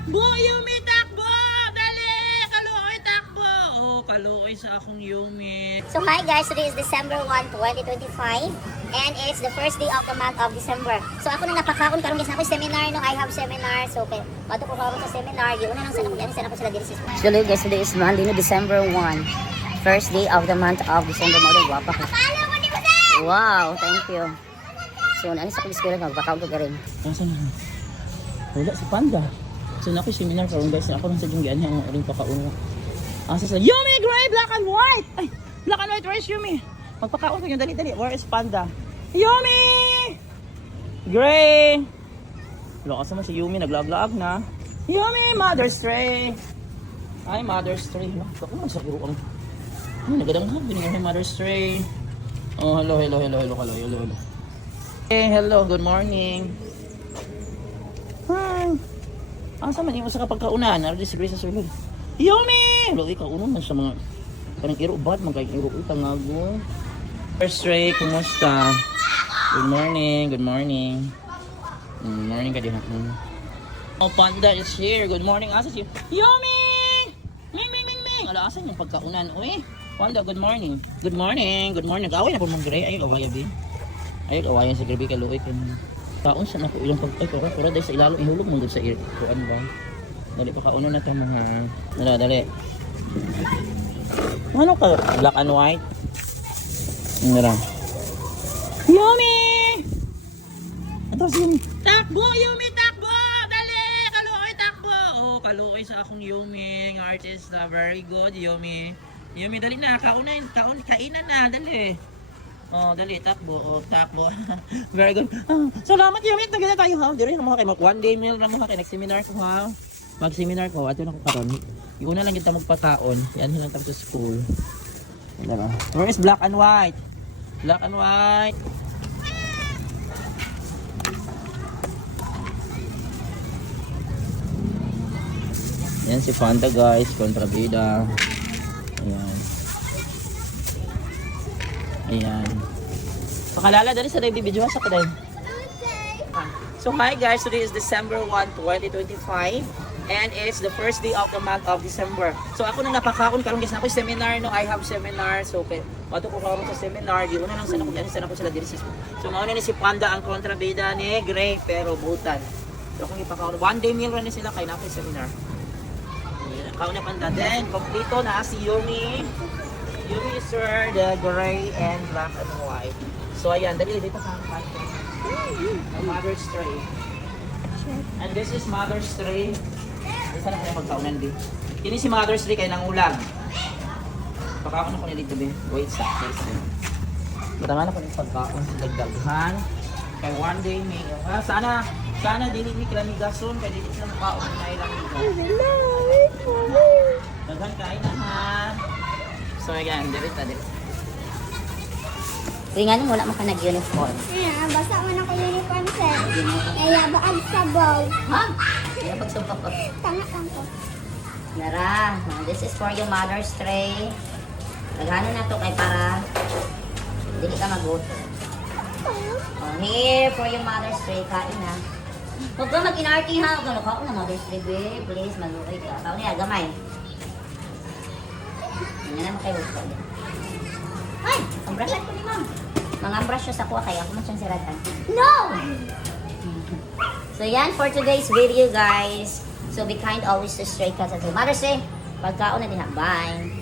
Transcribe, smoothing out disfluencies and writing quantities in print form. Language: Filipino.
Takbo, Yumi, takbo! Dali! Kaluoy, takbo! Oh, kaluoy sa akong Yumi. So hi guys, today is December 1, 2025 and it's the first day of the month of December. So ako nang napakaon karon guys na ako seminar no, I have seminar. So okay, bato ko karon sa seminar, di una nang sana ko sila diri sa. Actually guys, today is Monday no, December 1. First day of the month of December. Mo guwapa ka. Wow, thank you. So nani sa eskwela magbakaon ko garing. Nasaan na? Wala si Panda. So na ako seminar karon guys, na ako lang sa junggian ang uring pakauno. Asa sa Yumi, gray, black and white. Ay, black and white, where's Yumi? Magpakaon ko yung dali. Where is Panda? Yumi! Gray! Lakas naman si Yumi, naglag-lag na. Yumi, Mother's Tray! Ay, Mother's Tray. Ako man sa kuruang. Ay, nagadanghag. Binigyan may Mother's Tray. Oh, hello. Hey, hello, good morning. Hi. Asa man yung sa kapagkaunan? Nardi si Grace sa sulod. Yumi! Hello, ikaw uno man sa mga parang iro-bad, mga iro tangago. First Ray, kumusta? Good morning. Good morning ka din. Oh, Panda is here. Good morning. Asa siya? Yumi! Ming! Ala, asan yung pagkaunan? Uy, Panda, good morning. Good morning. Nag-away na po mong Gray. Ayaw, away, abi. Ayaw, awayan sa Grabe, kaluoy. Taon sa nako ilang pag... Ay, kura dahil sa ilalong ihulog mong sa kuan ba? Dali pa kauno na ito mga... Dali. Ano ka? Black and white? Ano lang? Yumi! Ito si Yumi. Takbo, Yumi, takbo! Dali! Kaluoy, takbo! Oh, kaluoy sa akong Yumi. Ng artist na very good, Yumi. Yumi, dali na. Kainan na. Dali. Oh, dali. Takbo. Very good. Salamat, Yumi. Naganda tayo, ha? Dili na mga kayo. One day meal na mga kayo. Nag-seminar ko, ha? Mag-seminar ko. Ato na ko karon. Yung una lang kita magpataon. Yan lang tapos sa school. Where is black and white? Black and white. Yan si Panda guys. Kontrabida. Ayan. Pakalala dali sa video sa kaday. So hi guys, today is December 1, 2025 and it's the first day of the month of December. So ako nang napakaon karon guys na ako seminar no, I have seminar. So okay, bato ko karon sa seminar, di una nang sana ko sila diri sa. So mao ni si Panda ang kontrabida ni Gray pero butan. So kung ipakaon one day meal rin sila kay na ako seminar. Kaon na Panda then kompleto na si Yumi. Yumi sir, the gray and black and white. So ayan, dali dito sa akin. Mother's Tray. And this is Mother's Tray. Isa na kayo magkaunan din. Kini si Mother's Tray kay nang ulag. Pagkaon ako nilito din. Wait sa place din. Matangan ako ng pagkaon sa dagdaghan. Kay one day meal. Sana dili ni kila migason kay dili sila makaon na ilang migas. Daghan kain na ha. So again, dito. Ringan mo wala man ka nag-uniform. Basta mo na uniform sir. Kaya baag sabaw. Ha? Kaya pagsabaw. Tanga lang ko. Nara, this is for your Mother's Tray. Laghanan na to kay para dili ka magutom. Oh, here for your Mother's Tray, kain na. Huwag ka mag-inarty ha. Huwag ka nakaon na Mother's Tray, babe. Please, maluray ka. Kaon niya, gamay. Hindi na kayo huwag ka. Ay, ang brushan ko ni ma'am. Mga brush sa kuha kaya ako man siyang siratan. No! So yan for today's video guys. So be kind always to stray cats. So Mother's Day, pagkaon na din ha. Bye!